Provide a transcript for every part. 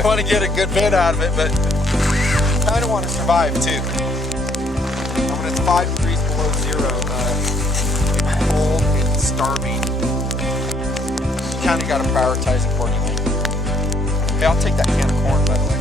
I want to get a good vid out of it, but I kind of want to survive too. When it's 5 degrees below zero, it's cold, it's starving. You kind of got to prioritize accordingly. Hey, I'll take that can of corn, by the way.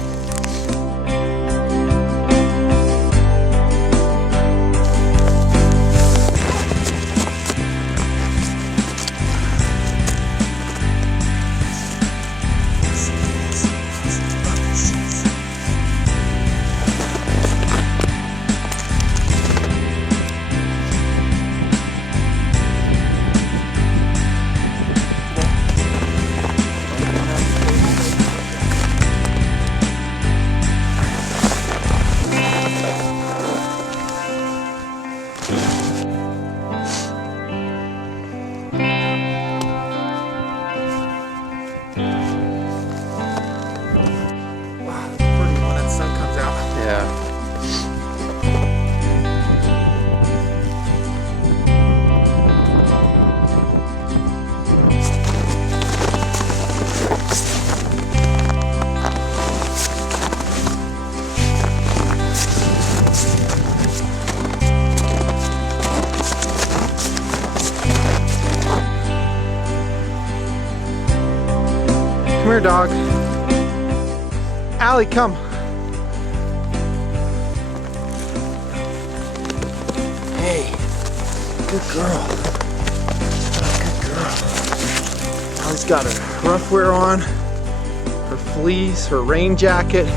Come here, dog. Allie, come. Hey, good girl. Good girl. Allie's got her rough wear on, her fleece, her rain jacket.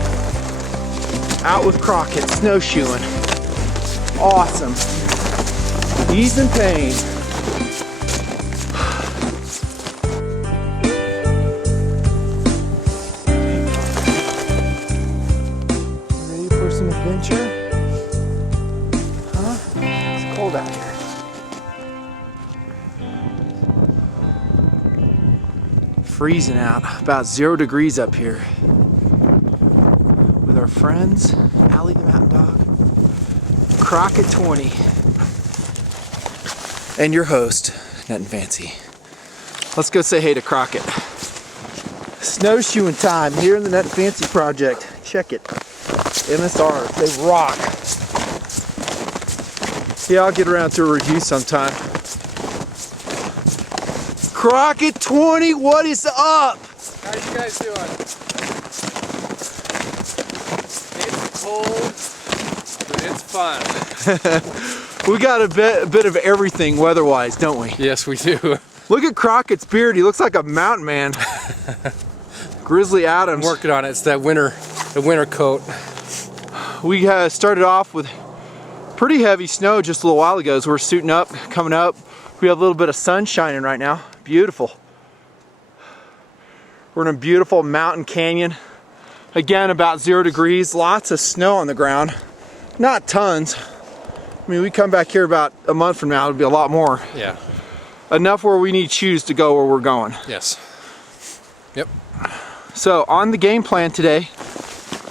Out with Crockett, snowshoeing. Awesome. Ease in pain. Adventure? Huh? It's cold out here. Freezing out. About 0 degrees up here. With our friends, Allie the mountain dog, Crockett 20, and your host, Nutnfancy. Let's go say hey to Crockett. Snowshoeing time here in the Nutnfancy project. Check it. MSRs, they rock. Yeah, I'll get around to a review sometime. Crockett 20, what is up? How you guys doing? It's cold, but it's fun. We got a bit of everything weather-wise, don't we? Yes, we do. Look at Crockett's beard, he looks like a mountain man. Grizzly Adams. I'm working on it, it's that winter coat. We started off with pretty heavy snow just a little while ago, so we're suiting up, coming up. We have a little bit of sun shining right now. Beautiful. We're in a beautiful mountain canyon. Again, about 0 degrees, lots of snow on the ground. Not tons. I mean, we come back here about a month from now, it'll be a lot more. Yeah. Enough where we need shoes to go where we're going. Yes. Yep. So, on the game plan today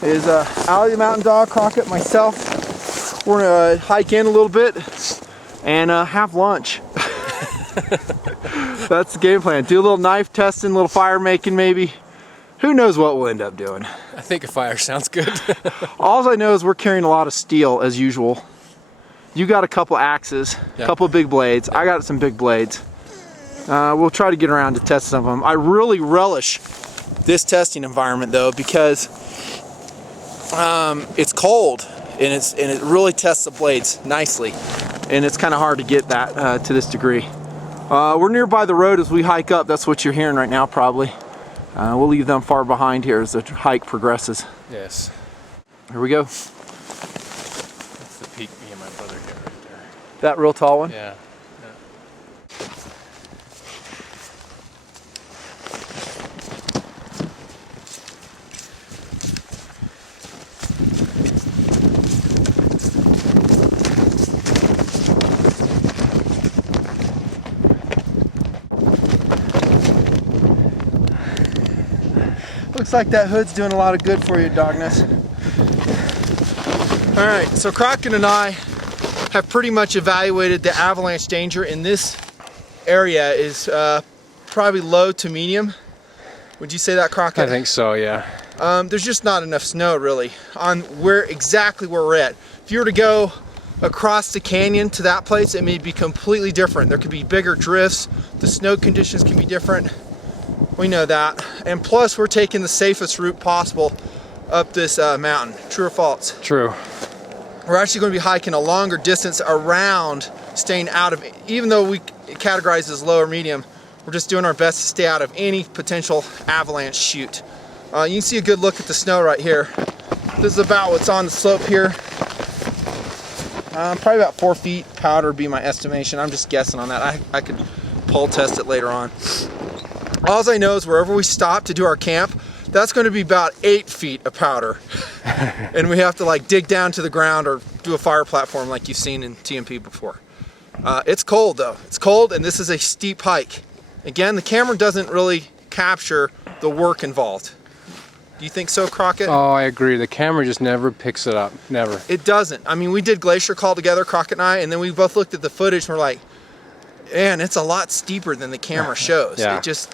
is Allie the mountain dog, Crockett, myself. We're gonna hike in a little bit and have lunch. That's the game plan. Do a little knife testing, a little fire making maybe. Who knows what we'll end up doing. I think a fire sounds good. All I know is we're carrying a lot of steel as usual. You got a couple axes, a couple big blades. I got some big blades. We'll try to get around to test some of them. I really relish this testing environment though, because it's cold and it really tests the blades nicely, and it's kind of hard to get that to this degree. We're nearby the road as we hike up. That's what you're hearing right now probably. We'll leave them far behind here as the hike progresses. Yes. Here we go. That's the peak me and my brother get right there. That real tall one? Yeah. Looks like that hood's doing a lot of good for you, dogness. All right, so Crockett and I have pretty much evaluated the avalanche danger in this area is probably low to medium. Would you say that, Crockett? I think so, yeah. There's just not enough snow really on exactly where we're at. If you were to go across the canyon to that place, it may be completely different. There could be bigger drifts. The snow conditions can be different. We know that. And plus, we're taking the safest route possible up this mountain. True or false? True. We're actually going to be hiking a longer distance around, staying out of, even though we categorize as low or medium, we're just doing our best to stay out of any potential avalanche chute. You can see a good look at the snow right here. This is about what's on the slope here. Probably about 4 feet powder would be my estimation. I'm just guessing on that. I could pull test it later on. All I know is wherever we stop to do our camp, that's going to be about 8 feet of powder. And we have to like dig down to the ground or do a fire platform like you've seen in TMP before. It's cold though. It's cold, and this is a steep hike. Again, the camera doesn't really capture the work involved. Do you think so, Crockett? Oh, I agree. The camera just never picks it up. Never. It doesn't. I mean, we did Glacier Call together, Crockett and I, and then we both looked at the footage and we're like, man, it's a lot steeper than the camera shows. Yeah. It just,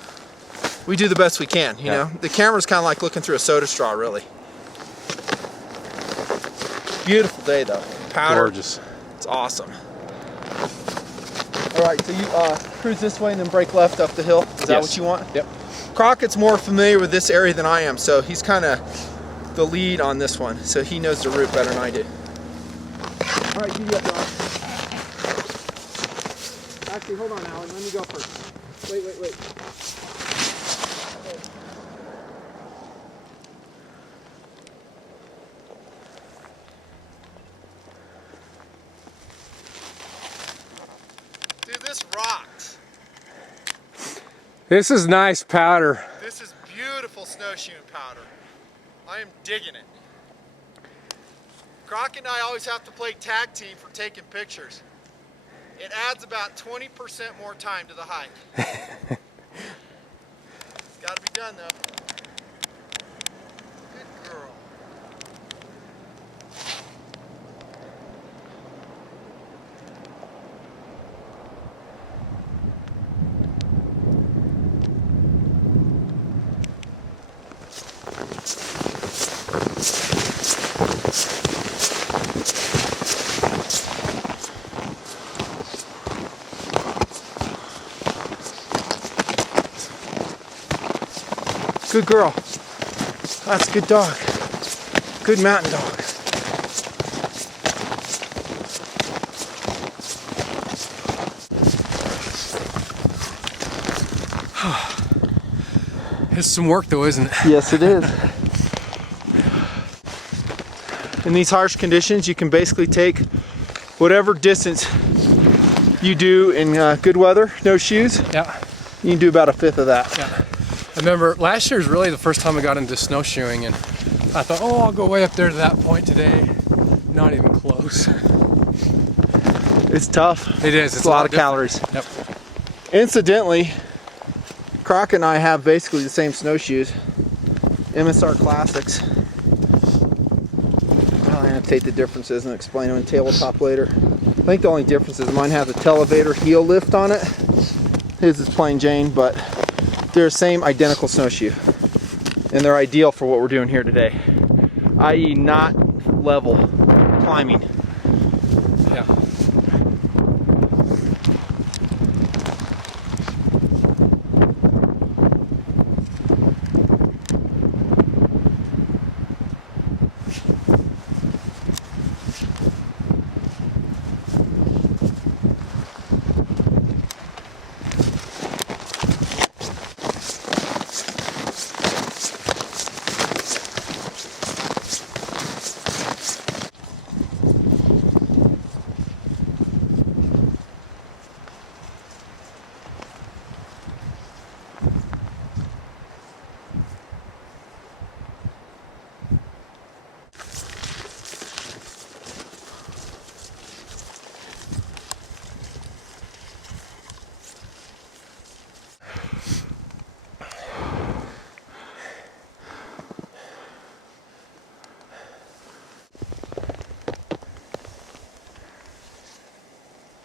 we do the best we can, you know? The camera's kind of like looking through a soda straw, really. Beautiful day, though. Powder. Gorgeous. It's awesome. All right, so you cruise this way and then break left up the hill. Is that what you want? Yep. Crockett's more familiar with this area than I am, so he's kind of the lead on this one. So he knows the route better than I do. All right, give you up, Don. Actually, hold on, Alan. Let me go first. Wait. Dude, this rocks. This is nice powder. This is beautiful snowshoeing powder. I am digging it. Crockett and I always have to play tag team for taking pictures. It adds about 20% more time to the hike. It's got to be done though. Good girl. Good girl. That's a good dog. Good mountain dog. It's some work though, isn't it? Yes, it is. In these harsh conditions, you can basically take whatever distance you do in good weather, no shoes. Yeah. You can do about a fifth of that. Yeah. I remember last year was really the first time I got into snowshoeing, and I thought, oh, I'll go way up there to that point today. Not even close. It's tough. It is. It's a lot of calories. Yep. Incidentally, Crockett and I have basically the same snowshoes. MSR Classics. I'll annotate the differences and explain them in tabletop later. I think the only difference is mine has a Televator heel lift on it. His is plain Jane, but they're the same identical snowshoe. And they're ideal for what we're doing here today. I.e. not level climbing. Yeah.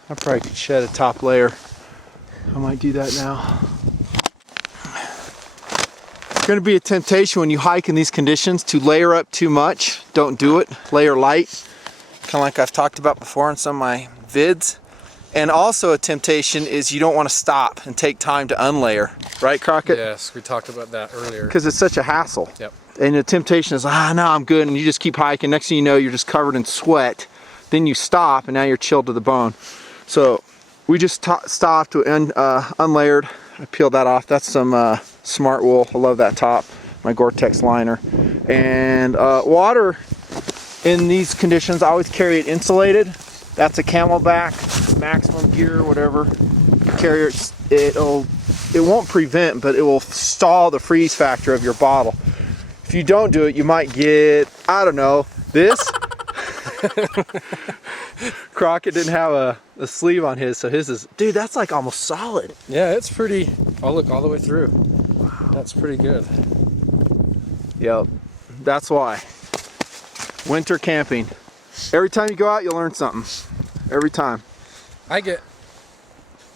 I probably could shed a top layer. I might do that now. Going to be a temptation when you hike in these conditions to layer up too much. Don't do it. Layer light. Kind of like I've talked about before in some of my vids. And also a temptation is you don't want to stop and take time to unlayer. Right, Crockett? Yes, we talked about that earlier. Because it's such a hassle. Yep. And the temptation is, no, I'm good. And you just keep hiking. Next thing you know, you're just covered in sweat. Then you stop and now you're chilled to the bone. So we just stopped and unlayered. I peeled that off. That's some Smart Wool. I love that top. My Gore-Tex liner. And water in these conditions, I always carry it insulated. That's a Camelback, maximum gear, whatever. Carrier, it won't prevent, but it will stall the freeze factor of your bottle. If you don't do it, you might get, I don't know, this. Crockett didn't have a sleeve on his, so his is, dude, that's like almost solid. Yeah, it's pretty, oh look, all the way through. That's pretty good. Yep, that's why. Winter camping. Every time you go out, you'll learn something. Every time.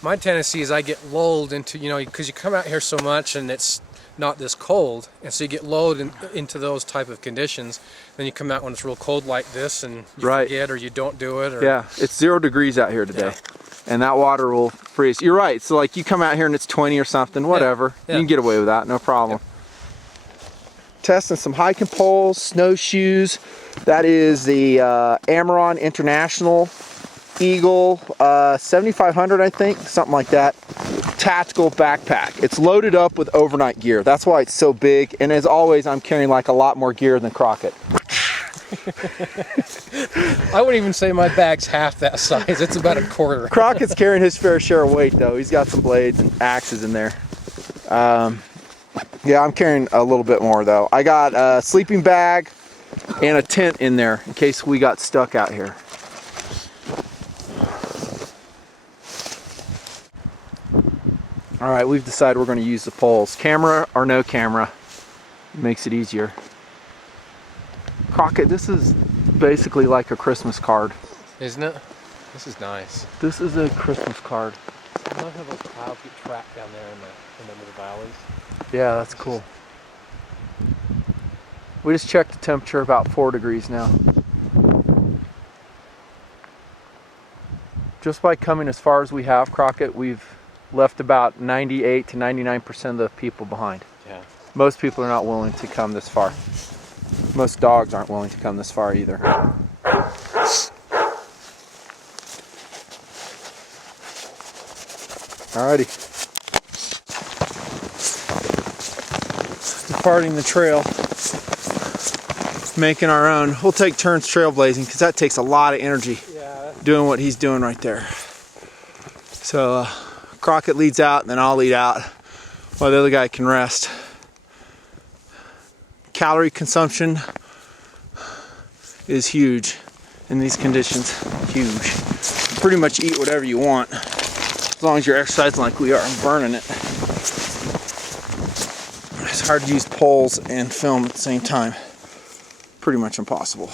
My tendency is I get lulled into, because you come out here so much and it's not this cold, and so you get lulled into those type of conditions. Then you come out when it's real cold like this and you forget or you don't do it. Or, yeah, it's 0 degrees out here today. Yeah. And that water will freeze. You're right, so like you come out here and it's 20 or something, whatever. Yeah. You can get away with that, no problem. Yeah. Testing some hiking poles, snowshoes. That is the Amaron International Eagle 7500, I think, something like that. Tactical backpack. It's loaded up with overnight gear. That's why it's so big. And as always, I'm carrying like a lot more gear than Crockett. I wouldn't even say my bag's half that size. It's about a quarter. Crockett's carrying his fair share of weight though. He's got some blades and axes in there. Yeah, I'm carrying a little bit more though. I got a sleeping bag and a tent in there in case we got stuck out here. All right, we've decided we're going to use the poles. Camera or no camera, makes it easier. Crockett, this is basically like a Christmas card. Isn't it? This is nice. This is a Christmas card. I love how those clouds get trapped down there in the little valleys. Yeah, that's cool. We just checked the temperature, about 4 degrees now. Just by coming as far as we have, Crockett, we've left about 98 to 99% of the people behind. Yeah. Most people are not willing to come this far. Most dogs aren't willing to come this far either. Alrighty. Departing the trail. Making our own. We'll take turns trailblazing because that takes a lot of energy. Yeah. Doing what he's doing right there. So Crockett leads out and then I'll lead out while the other guy can rest. Calorie consumption is huge in these conditions. Huge. Pretty much eat whatever you want. As long as you're exercising like we are and burning it. It's hard to use poles and film at the same time. Pretty much impossible.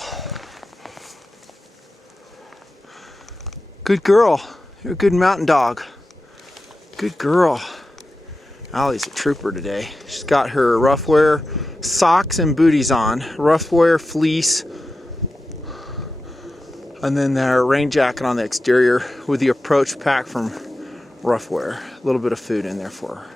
Good girl. You're a good mountain dog. Good girl. Allie's a trooper today. She's got her rough wear socks and booties on. Rough wear fleece. And then their rain jacket on the exterior with the approach pack from Rough Wear. A little bit of food in there for her.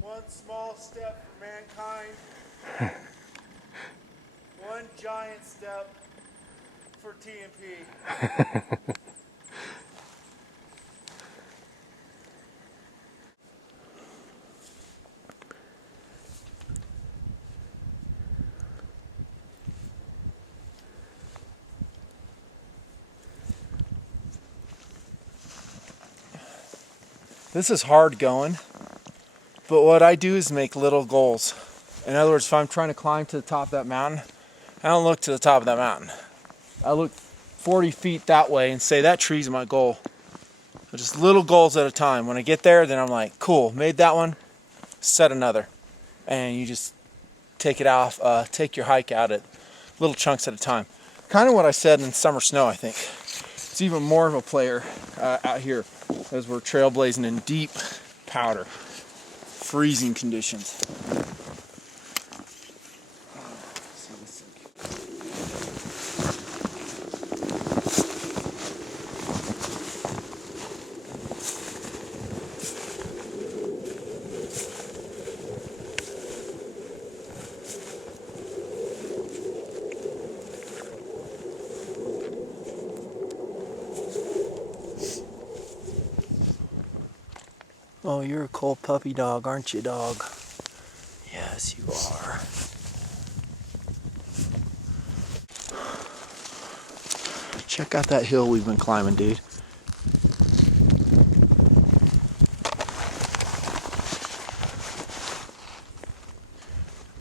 One small step for mankind. One giant step for TMP. This is hard going, but what I do is make little goals. In other words, if I'm trying to climb to the top of that mountain, I don't look to the top of that mountain. I look 40 feet that way and say that tree's my goal. Just little goals at a time. When I get there, then I'm like, cool, made that one, set another. And you just take it off, take your hike out at little chunks at a time. Kind of what I said in summer snow, I think. It's even more of a player out here as we're trailblazing in deep powder, freezing conditions. Oh, you're a cold puppy dog, aren't you, dog? Yes, you are. Check out that hill we've been climbing, dude.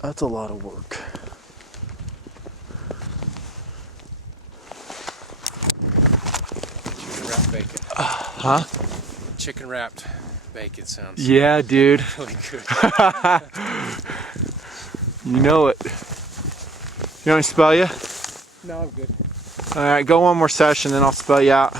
That's a lot of work. Chicken wrapped bacon. Huh? Chicken wrapped bacon sounds Yeah, dude. really good. You know it. You want me to spell you? No, I'm good. Alright, go one more session, then I'll spell you out.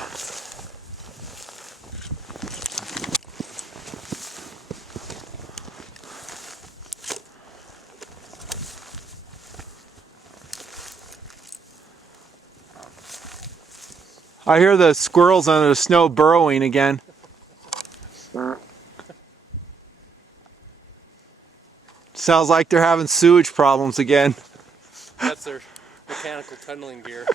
I hear the squirrels under the snow burrowing again. Sounds like they're having sewage problems again. That's their mechanical tunneling gear.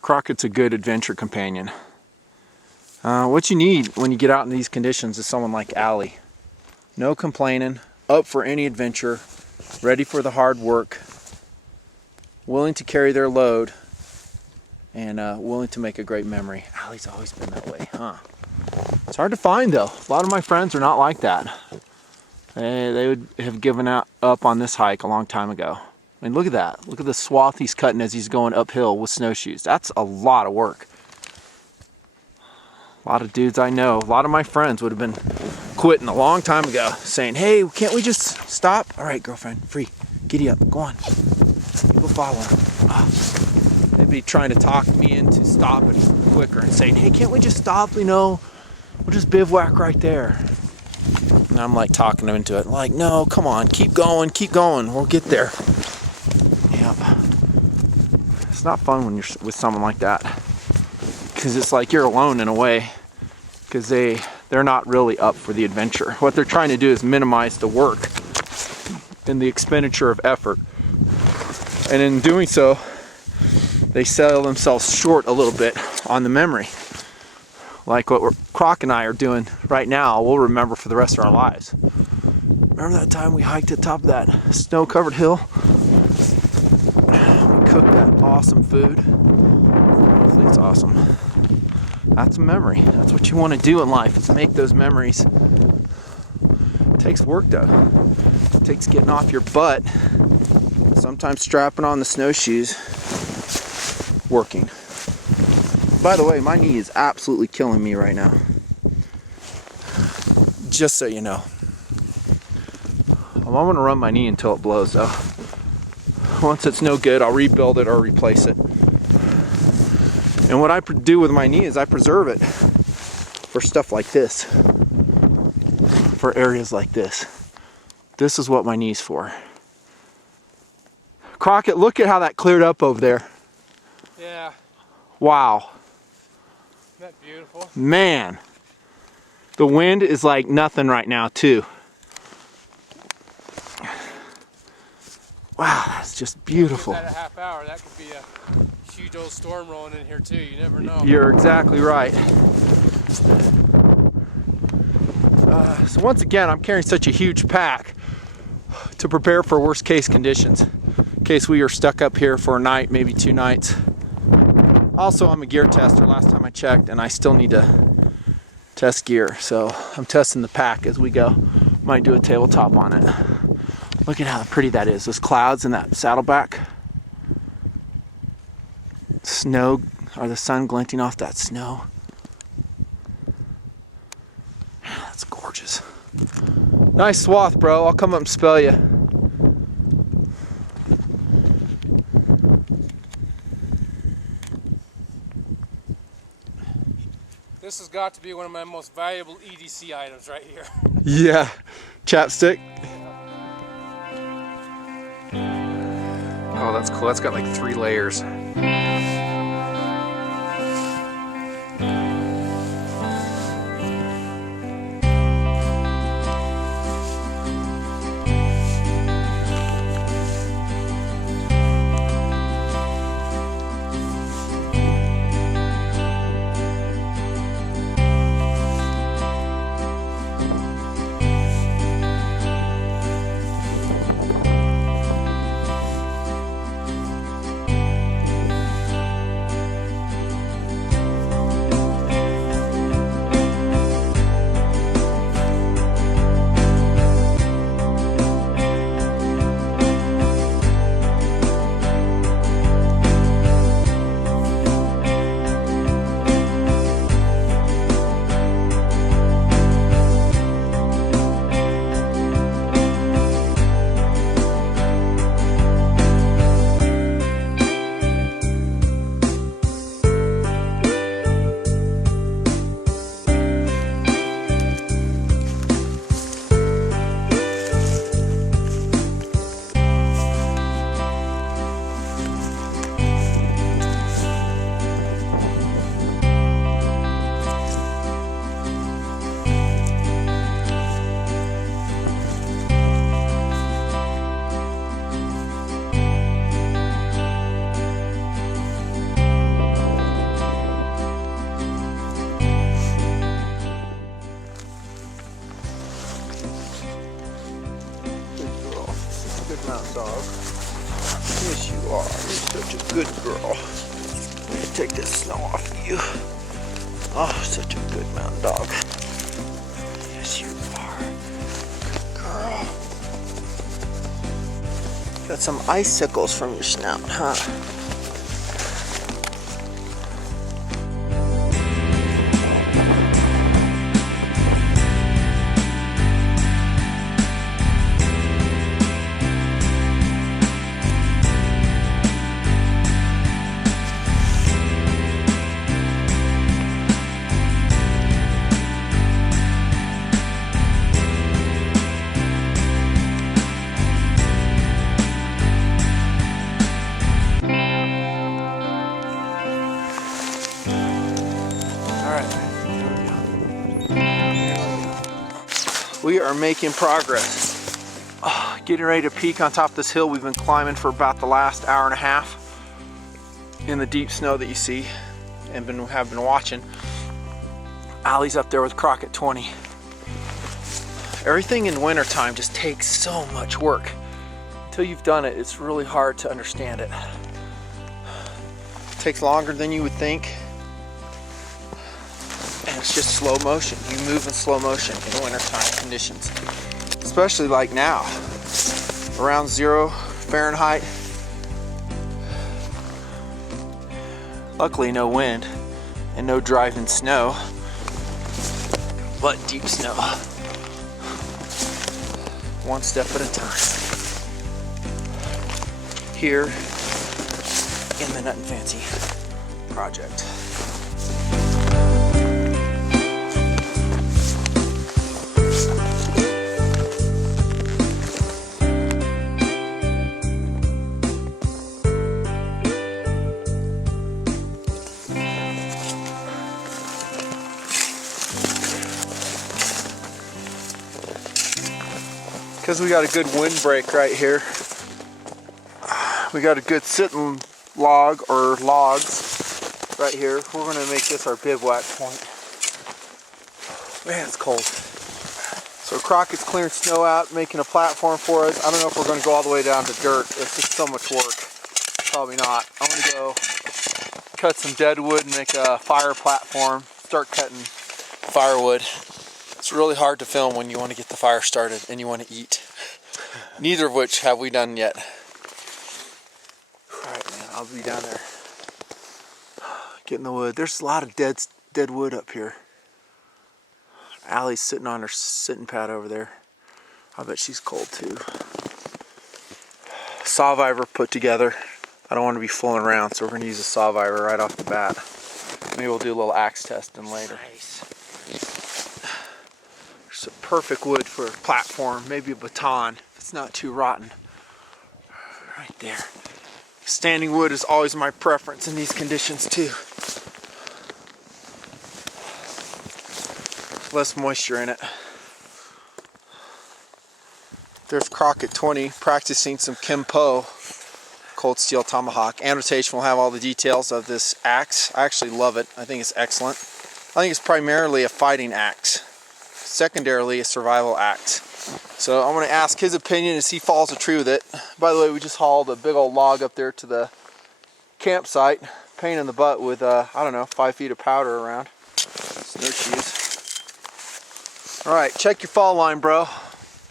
Crockett's a good adventure companion. What you need when you get out in these conditions is someone like Allie. No complaining, up for any adventure, ready for the hard work, willing to carry their load, and willing to make a great memory. Allie's always been that way, huh? It's hard to find though. A lot of my friends are not like that. They would have given up on this hike a long time ago. I mean, look at that. Look at the swath he's cutting as he's going uphill with snowshoes. That's a lot of work. A lot of dudes I know, a lot of my friends would have been quitting a long time ago, saying, hey, can't we just stop? All right, girlfriend, free. Giddy up, go on. Go follow him. They'd be trying to talk me into stopping quicker and saying, hey, can't we just stop? You know, we'll just bivouac right there. And I'm like talking them into it. Like, no, come on, keep going, we'll get there. Yep. It's not fun when you're with someone like that. Because it's like you're alone in a way. Because they're not really up for the adventure. What they're trying to do is minimize the work and the expenditure of effort. And in doing so, they sell themselves short a little bit on the memory. Like what Croc and I are doing right now, we'll remember for the rest of our lives. Remember that time we hiked to the top of that snow-covered hill? We cooked that awesome food. Hopefully it's awesome. That's a memory. That's what you want to do in life, is make those memories. It takes work though. It takes getting off your butt, sometimes strapping on the snowshoes, working. By the way, my knee is absolutely killing me right now. Just so you know. I'm going to run my knee until it blows though. Once it's no good, I'll rebuild it or replace it. And what I do with my knee is I preserve it for stuff like this. For areas like this. This is what my knee's for. Crockett, look at how that cleared up over there. Yeah. Wow. Isn't that beautiful? Man. The wind is like nothing right now too. Wow, that's just beautiful. At a half hour, that could be a huge old storm rolling in here too. You never know. You're exactly right. So once again, I'm carrying such a huge pack to prepare for worst case conditions. In case we are stuck up here for a night, maybe 2 nights. Also, I'm a gear tester last time I checked, and I still need to test gear. So I'm testing the pack as we go. Might do a tabletop on it. Look at how pretty that is. Those clouds in that saddleback. Snow, or the sun glinting off that snow. That's gorgeous. Nice swath, bro. I'll come up and spell you. This has got to be one of my most valuable EDC items right here. Yeah. Chapstick. Oh, that's cool. That's got like 3 layers. Dog. Yes, you are. You're such a good girl. Let me take this snow off you. Oh, such a good mountain dog. Yes, you are. Good girl. Got some icicles from your snout, huh? We are making progress. Oh, getting ready to peak on top of this hill we've been climbing for about the last hour and a half in the deep snow that you see and have been watching. Allie's up there with Crockett 20. Everything in wintertime just takes so much work. Until you've done it, it's really hard to understand it. It takes longer than you would think. And it's just slow motion. You move in slow motion in wintertime conditions. Especially like now, around 0 Fahrenheit. Luckily no wind and no driving snow, but deep snow. One step at a time. Here in the Nutnfancy project. Because we got a good windbreak right here. We got a good sitting log or logs right here. We're going to make this our bivouac point. Man, it's cold. So Crockett's clearing snow out, making a platform for us. I don't know if we're going to go all the way down to dirt. It's just so much work. Probably not. I'm going to go cut some dead wood and make a fire platform. Start cutting firewood. It's really hard to film when you want to get the fire started and you want to eat. Neither of which have we done yet. Alright, man, I'll be down there getting the wood. There's a lot of dead wood up here. Allie's sitting on her sitting pad over there. I bet she's cold too. Sawviver put together. I don't want to be fooling around, so we're going to use a sawviver right off the bat. Maybe we'll do a little axe testing later. Nice. There's a perfect wood for a platform, maybe a baton, if it's not too rotten. Right there. Standing wood is always my preference in these conditions too. Less moisture in it. There's Crockett 20 practicing some Kempo cold steel tomahawk. Annotation will have all the details of this axe. I actually love it. I think it's excellent. I think it's primarily a fighting axe. Secondarily, a survival axe. So I'm going to ask his opinion as he falls a tree with it. By the way, we just hauled a big old log up there to the campsite. Pain in the butt with, I don't know, 5 feet of powder around. Snowshoes. Alright, check your fall line, bro.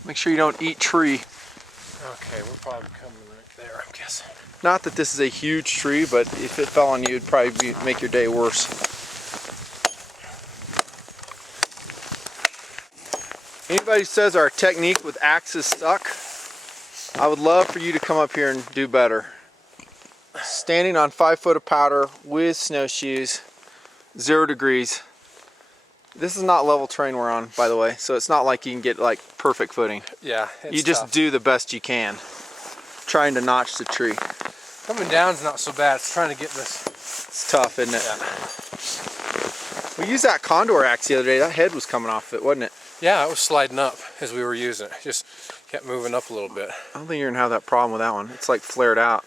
Make sure you don't eat tree. Okay, we're probably coming right there, I'm guessing. Not that this is a huge tree, but if it fell on you, it'd probably make your day worse. Anybody who says our technique with axes suck, I would love for you to come up here and do better. Standing on 5 foot of powder with snowshoes, 0 degrees. This is not level terrain we're on, by the way, so it's not like you can get like perfect footing. Yeah, it's you just tough. Do the best you can, trying to notch the tree. Coming down's not so bad. It's trying to get this. It's tough, isn't it? Yeah. We used that condor axe the other day. That head was coming off it, wasn't it? Yeah, it was sliding up as we were using it. Just kept moving up a little bit. I don't think you're gonna have that problem with that one. It's like flared out.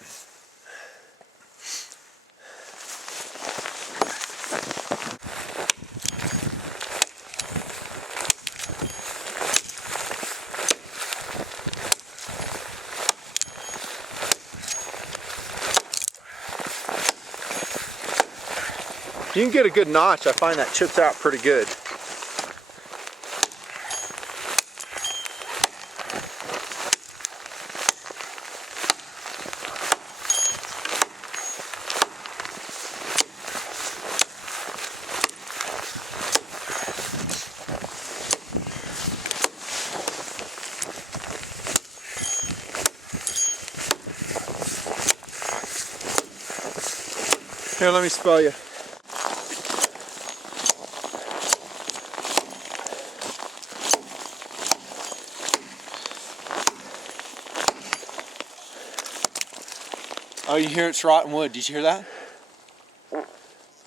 If you can get a good notch, I find that chips out pretty good. Here, let me spell you. Oh, you hear it's rotten wood. Did you hear that?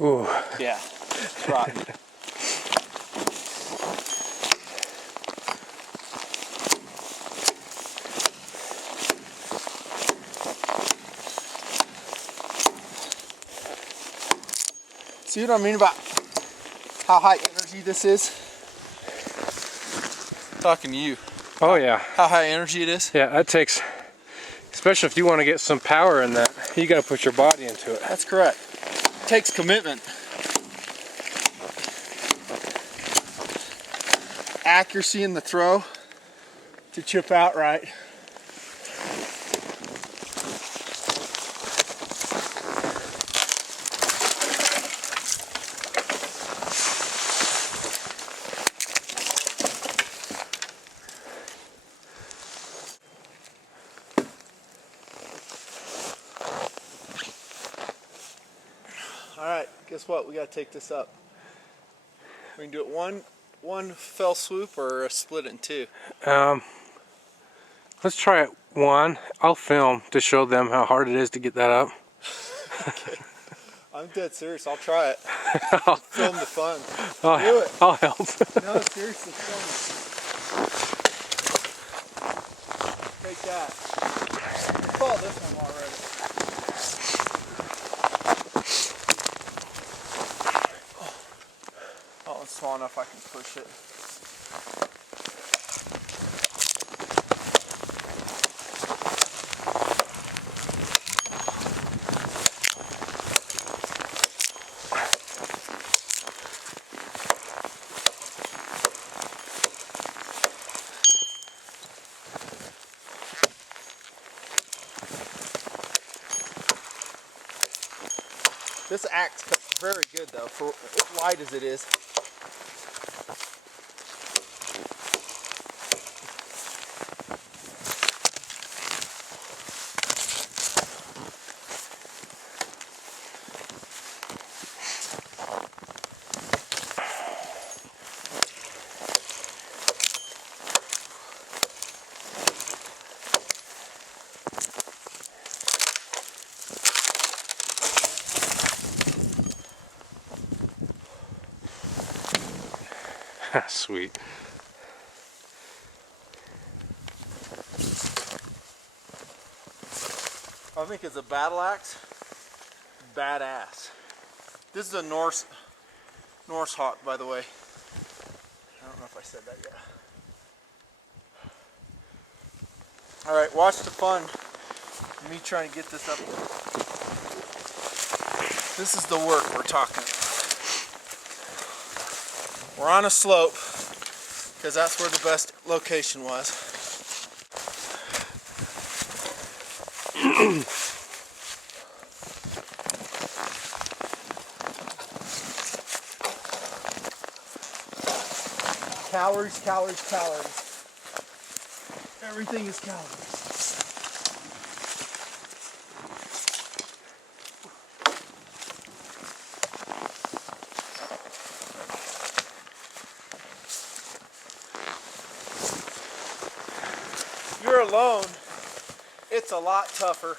Ooh. Yeah, it's rotten. See what I mean about how high energy this is? I'm talking to you. Oh yeah. How high energy it is? Yeah, that takes, especially if you want to get some power in that, you got to put your body into it. That's correct. It takes commitment. Accuracy in the throw to chip out right. Alright, guess what? We gotta take this up. We can do it one fell swoop or split it in two. Let's try it one. I'll film to show them how hard it is to get that up. Okay. I'm dead serious. I'll try it. Film the fun. Do it. I'll help. No, seriously, film it. Take that. I saw this one already. Oh, it's small enough I can push it. This axe cuts very good though, for as light as it is. Sweet. I think it's a battle axe. Badass. This is a Norse hawk, by the way. I don't know if I said that yet. All right, watch the fun. Me trying to get this up there. This is the work we're talking about. We're on a slope because that's where the best location was. Calories, calories, calories. Everything is calories. You're alone, it's a lot tougher.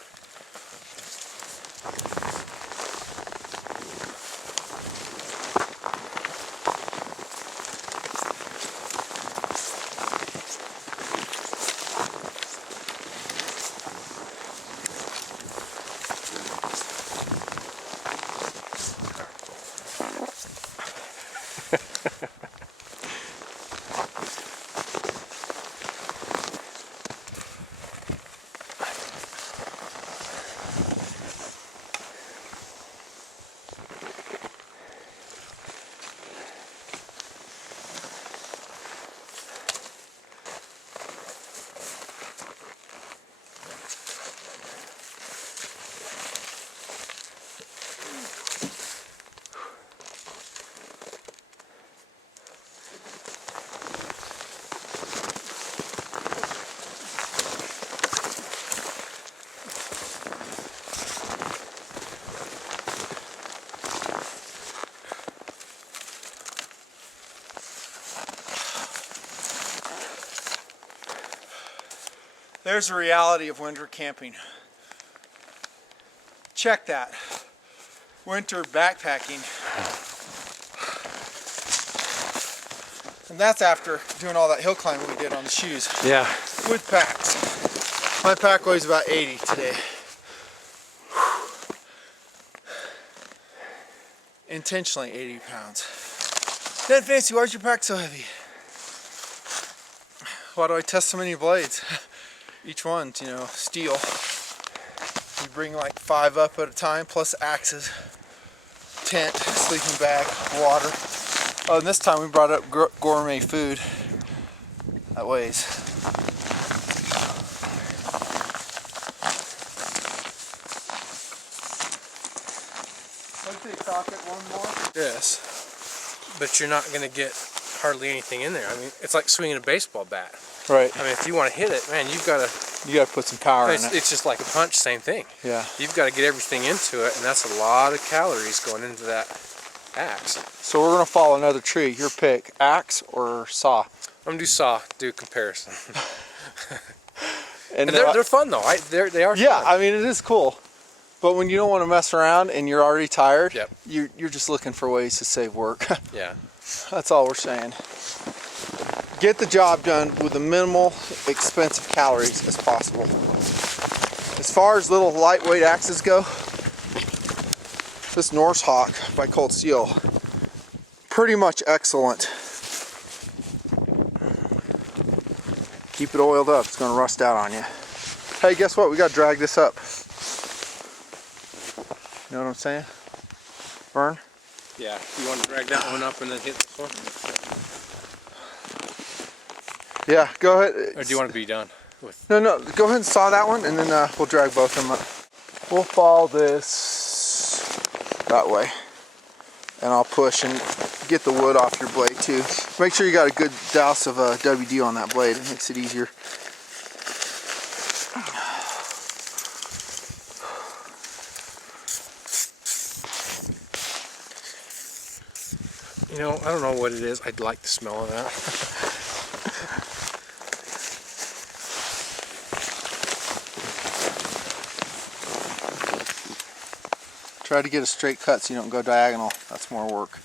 There's the reality of winter camping. Check that. Winter backpacking. And that's after doing all that hill climbing we did on the shoes. Yeah. With packs. My pack weighs about 80 today. Intentionally 80 pounds. Nutnfancy, why is your pack so heavy? Why do I test so many blades? Each one's, you know, steel. You bring like 5 up at a time, plus axes, tent, sleeping bag, water. Oh, and this time we brought up gourmet food. That weighs. Let's say socket one more. Yes, but you're not going to get hardly anything in there. I mean, it's like swinging a baseball bat. Right. I mean, if you want to hit it, man, you've got to... You got to put some power in it. It's just like a punch, same thing. Yeah. You've got to get everything into it, and that's a lot of calories going into that axe. So we're going to follow another tree. Your pick, axe or saw? I'm going to do saw, do a comparison. And they're fun, though. They are yeah, fun. I mean, it is cool. But when you don't want to mess around and you're already tired, yep. you're just looking for ways to save work. Yeah. That's all we're saying. Get the job done with the minimal expensive calories as possible. As far as little lightweight axes go, this Norse Hawk by Cold Steel, pretty much excellent. Keep it oiled up, it's going to rust out on you. Hey, guess what? We got to drag this up. You know what I'm saying? Vern? Yeah. You want to drag that one up and then hit this one? Yeah, go ahead. Or do you want to be done with? No, go ahead and saw that one, and then we'll drag both of them up. We'll follow this that way. And I'll push and get the wood off your blade too. Make sure you got a good douse of WD on that blade. It makes it easier. You know, I don't know what it is. I'd like the smell of that. Try to get a straight cut so you don't go diagonal. That's more work.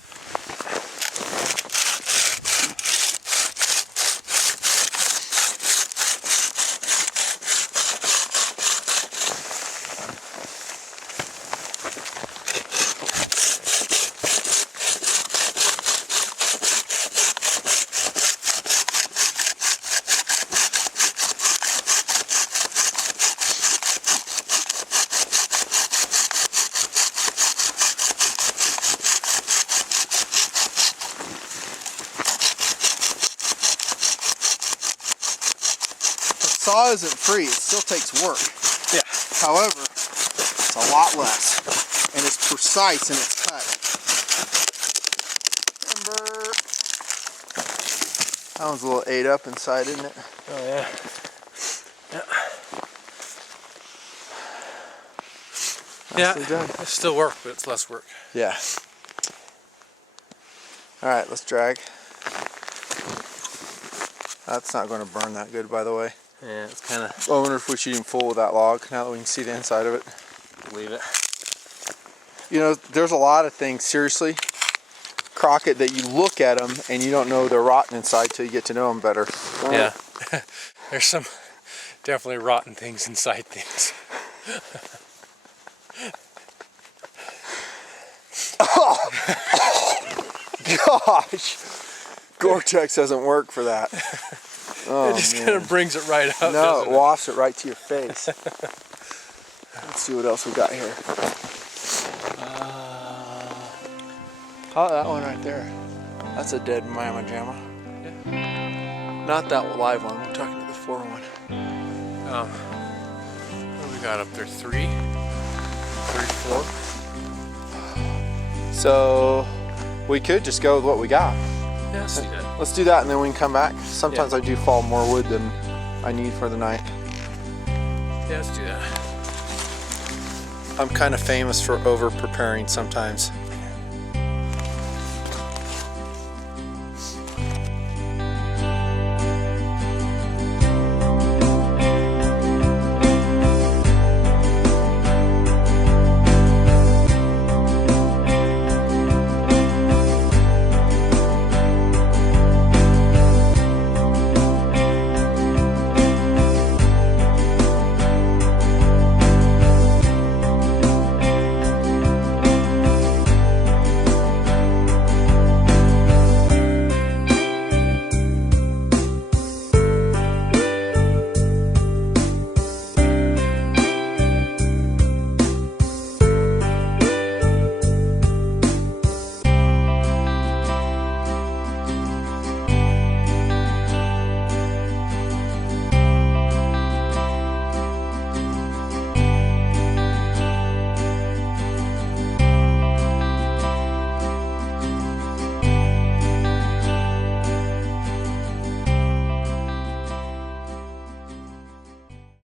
Saw isn't free, it still takes work. Yeah. However, it's a lot less. And it's precise in its cut. Timber. That one's a little ate up inside, isn't it? Oh yeah. Yeah. Nicely done. It's still work, but it's less work. Yeah. Alright, let's drag. That's not going to burn that good, by the way. Yeah, it's kind of... I wonder if we should even full with that log now that we can see the inside of it. Leave it. You know, there's a lot of things, seriously, Crockett, that you look at them and you don't know they're rotten inside till you get to know them better. Yeah. There's some definitely rotten things inside things. Oh gosh! Gore-Tex doesn't work for that. Oh, it just kind of brings it right up. No, it wafts it right to your face. Let's see what else we got here. Oh, that one right there. That's a dead mamma jamma. Yeah. Not that live one. We're talking to the 4 one. What do we got up there? 3, 4. So we could just go with what we got. Yeah, let's do that. Let's do that and then we can come back. Sometimes I do fall more wood than I need for the night. Yeah, let's do that. I'm kind of famous for over preparing sometimes.